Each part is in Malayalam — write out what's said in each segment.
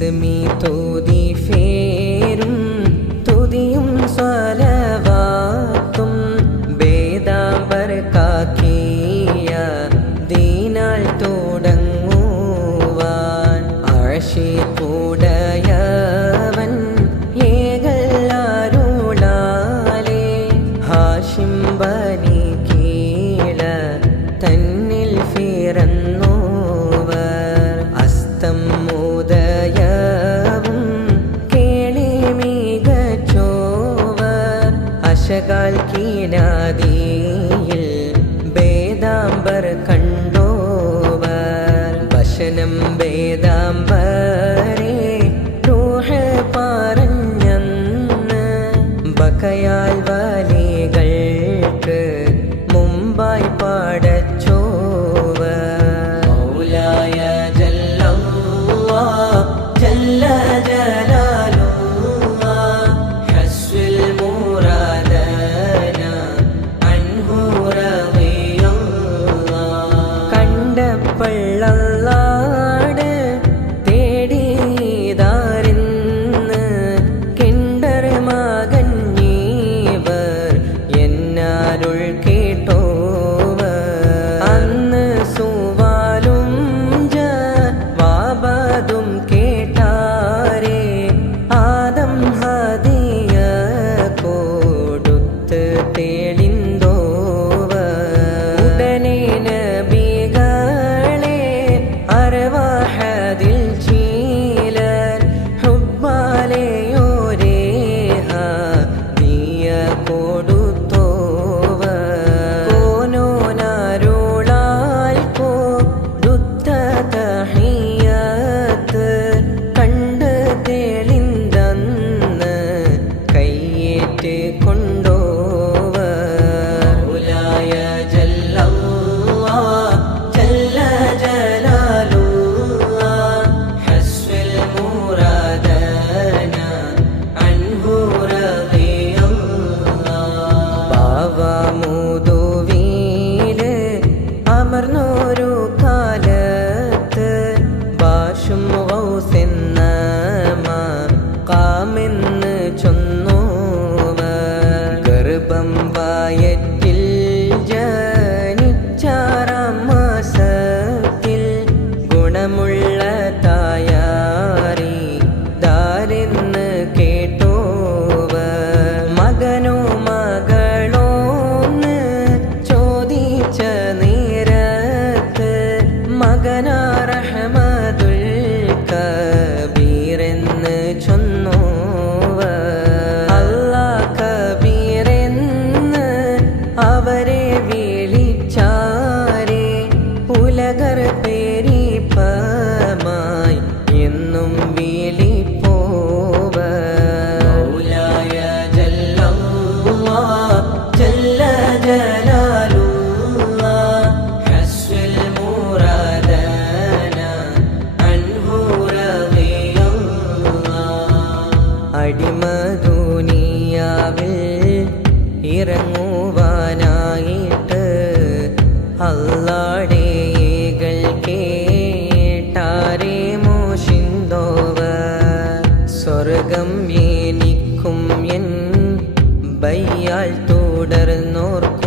me todo fe बर அருள்கே கேட்டே கொண்டு തുടർന്നോർക്കും സുഖത്തോടെ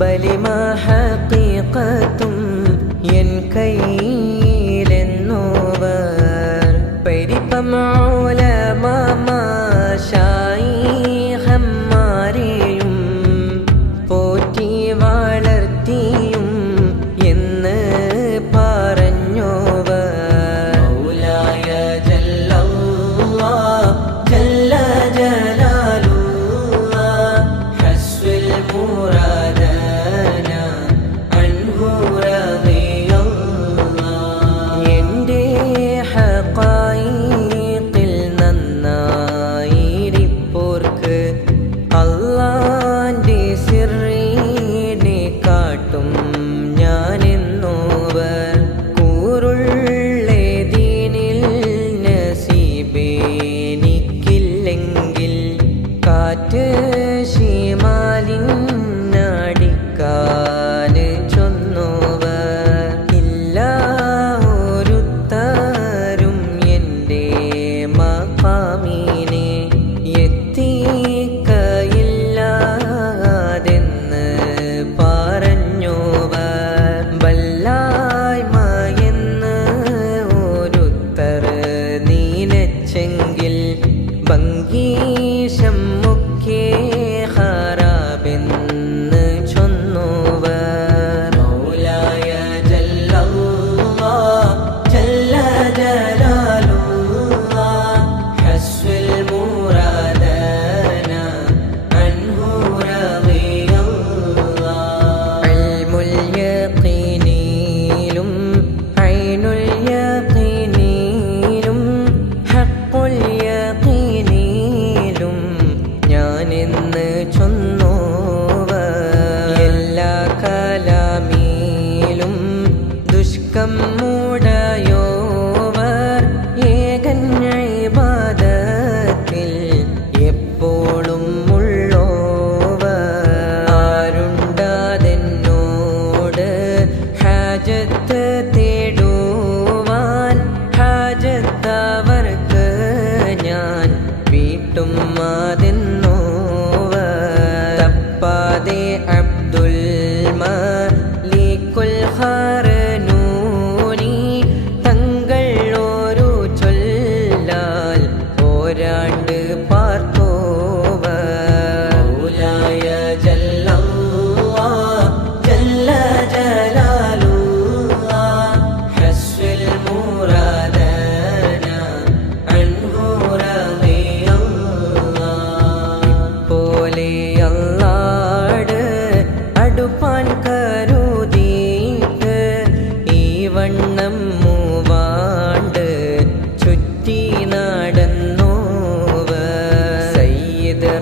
അമ്പലിമാ பங்கீஷம் முக்கே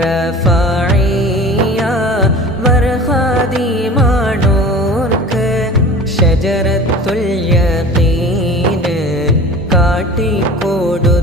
رفعية برخادي مع نورك شجرة اليقين കാട്ടിക്കൂടു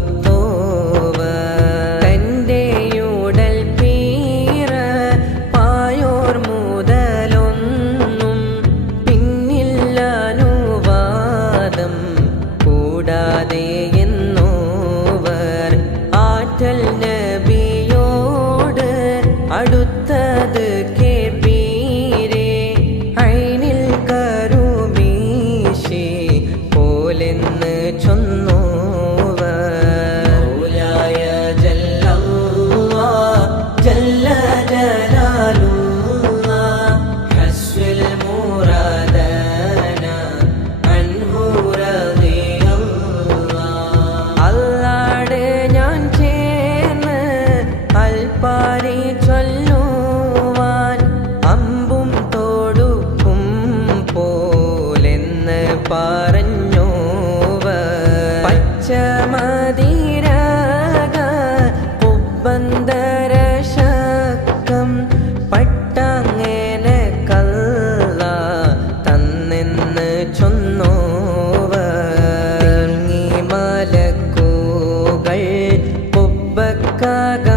മലക്കൂകൾ പുബക്കാകം